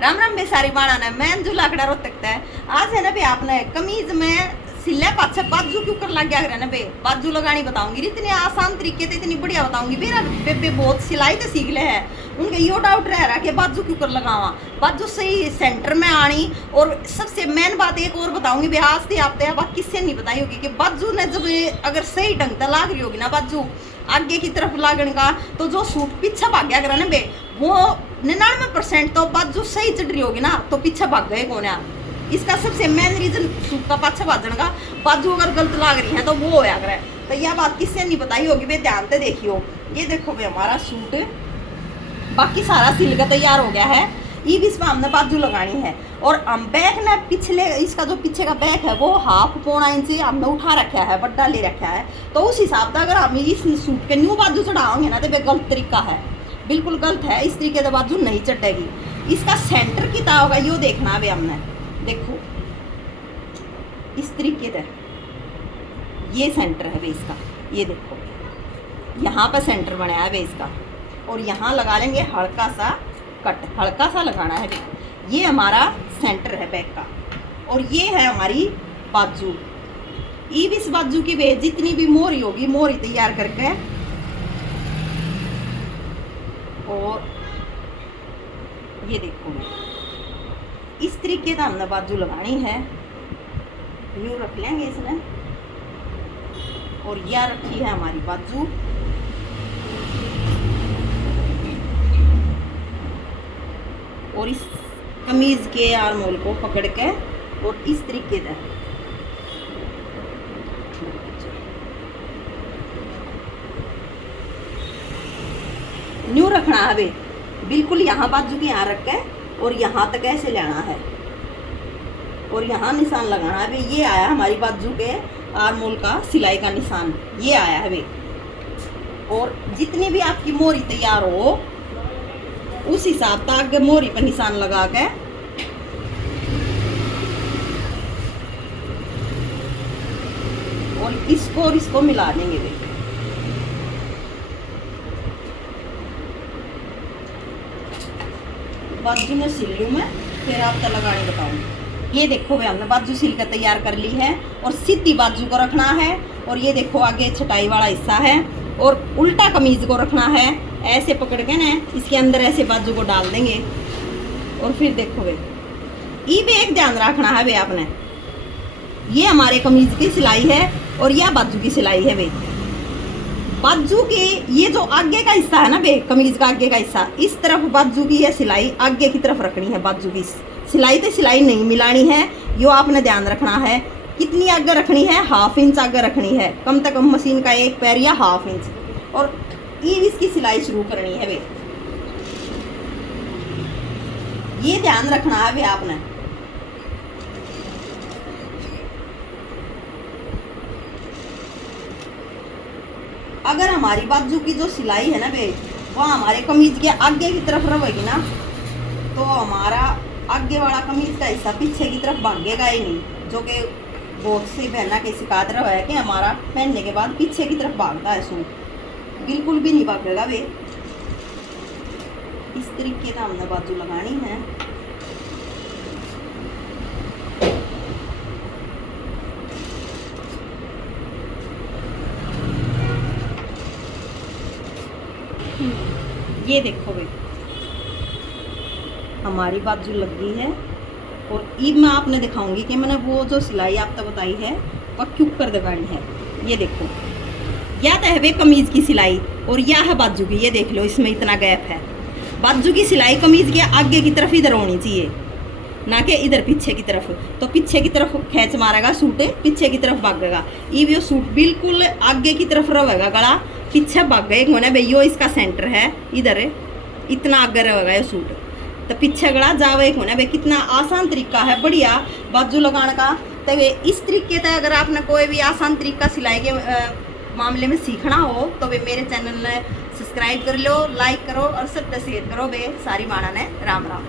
राम राम बे सारी बाणा ने मैं अंजू लाकड़ा रो तकता है। आज है ना बे आपने कमीज में सिले पाछे बाजू क्यों कर लग गया ना बे, बाजू लगानी बताऊंगी इतने आसान तरीके से, इतनी बढ़िया बताऊंगी बेरा बेबे बहुत सिलाई तो सीख ले है। उनके यो डाउट रह रहा कि बाजू क्यों कर लगावा, बाजू सही सेंटर में आनी। और सबसे मेन बात एक और बताऊंगी बे, आज से आप बात किससे नहीं बताई होगी कि बाजू ने जब अगर सही ढंग से लाग रही होगी ना बाजू आगे की तरफ लागण का, तो जो सूट पीछे भाग गया करा ना बे वो 99% तो बाजू सही चढ़ रही होगी ना तो पीछे भाग गए कौन है। इसका सबसे मेन रीजन सूट का पाछा भाजन का, बाजू अगर गलत लाग रही है तो वो होया करे। तो यह बात किससे नहीं बताई होगी बे, ध्यान से देखियो। ये देखो बे हमारा सूट बाकी सारा सिल का तैयार हो गया है, ये भी इसमें हमने बाजू लगानी है। और हम बैक ने पिछले इसका जो पीछे का बैक है वो 1/2 इंच हमने उठा रखा है, बड्डा ले रखा है। तो उस हिसाब से अगर हम इस सूट के न्यू बाजू चढ़ाओगे ना तो बे गलत तरीका है, बिल्कुल गलत है। इस तरीके से बाजू नहीं चढ़ेगी। इसका सेंटर कितना होगा यो देखना है हमने, देखो इस तरीके से ये सेंटर है बे इसका, ये देखो यहाँ पे सेंटर बनाया है बे इसका। और यहाँ लगा लेंगे हल्का सा कट, हल्का सा लगाना है बे। ये हमारा सेंटर है बैक का। और ये है हमारी बाजू। इस बाजू की बे जितनी भी मोहरी होगी मोहरी तैयार करके, और ये देखो इस तरीके का हमने बाजू लगानी है। यूं रख लेंगे इसमें, और यह रखी है हमारी बाजू। और इस कमीज के आर्मोल को पकड़ के और इस तरीके से न्यू रखना है बे, बिल्कुल यहाँ बाजू के यहाँ रख के और यहाँ तक ऐसे लेना है और यहाँ निशान लगाना है बे। ये आया हमारी बाजू के आर्मोल का सिलाई का निशान, ये आया है बे। और जितनी भी आपकी मोहरी तैयार हो उस हिसाब से आगे मोहरी पर निशान लगा के और इसको मिला देंगे बे। बाजू में सिल लूँ मैं, फिर आपको लगानी बताऊंगी। ये देखो भाई हमने बाजू सिल कर तैयार कर ली है और सीधी बाजू को रखना है। और ये देखो आगे छटाई वाला हिस्सा है और उल्टा कमीज को रखना है। ऐसे पकड़ के ना इसके अंदर ऐसे बाजू को डाल देंगे। और फिर देखो भाई ये भी एक ध्यान रखना है भाई आपने, ये हमारे कमीज की सिलाई है और यह बाजू की सिलाई है भाई। बाजू की ये जो आगे का हिस्सा है ना बे, कमीज का आगे का हिस्सा, इस तरफ बाजू की ये सिलाई आगे की तरफ रखनी है। बाजू की सिलाई तो सिलाई नहीं मिलानी है, यो आपने ध्यान रखना है। कितनी आगे रखनी है, 1/2 इंच आगे रखनी है, कम से कम मशीन का एक पैर या 1/2 इंच। और ये इसकी सिलाई शुरू करनी है बे, ये ध्यान रखना है बे आपने। अगर हमारी बाजू की जो सिलाई है ना बे वो हमारे कमीज के आगे की तरफ रहेगी ना तो हमारा आगे वाला कमीज का हिस्सा पीछे की तरफ भागेगा ही नहीं, जो कि बहुत से बहना के शिकायत रहा है कि हमारा पहनने के बाद पीछे की तरफ भागता है सूट, बिल्कुल भी नहीं भागेगा बे। इस तरीके का हमने बाजू लगानी है। ये देखो भाई हमारी बाजू लग गई है। और ये मैं आपने दिखाऊंगी कि मैंने वो जो सिलाई आपको बताई है वह क्यों कर दबानी है। ये देखो या तो है वे कमीज की सिलाई और या है बाजू की, ये देख लो इसमें इतना गैप है। बाजू की सिलाई कमीज के आगे की तरफ इधर होनी चाहिए, ना कि इधर पीछे की तरफ। तो पीछे की तरफ खींच मारेगा सूट, पीछे की तरफ भागेगा। ये भी सूट बिल्कुल आगे की तरफ रहेगा, गला पीछे भाग गए होने भैया। इसका सेंटर है इधर, इतना आगे रहेगा ये सूट, तो पीछे गला जावे होने भाई। कितना आसान तरीका है बढ़िया बाजू लगाने का। तो इस तरीके से अगर आपने कोई भी आसान तरीका सिलाई के मामले में सीखना हो तो वे मेरे चैनल ने सब्सक्राइब कर लो, लाइक करो और सब शेयर करो बे सारी माना ने। राम राम।